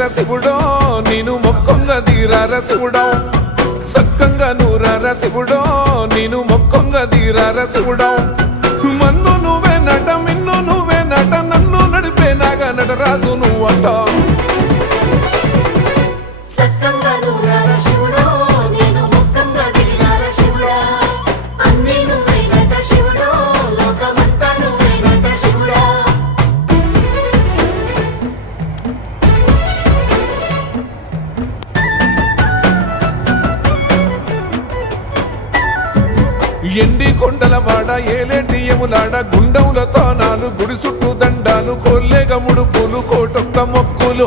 తీరార శివుడో నేను మొక్కంగా తీరార శివుడో సక్కంగా నూరార శివుడో నేను మొక్కంగా తీరార శివుడో మన్ను నువ్వే నట మిన్ను నువ్వే నట నన్ను నడిపే నాగా నటరాజు నువ్వట ఎండి కొండల వాడ ఏలేటి యములాడ గుండములతో నాలు గుడి చుట్టూ దండాలు కోల్లేగ ముడుపులు కోటొక్క మొక్కులు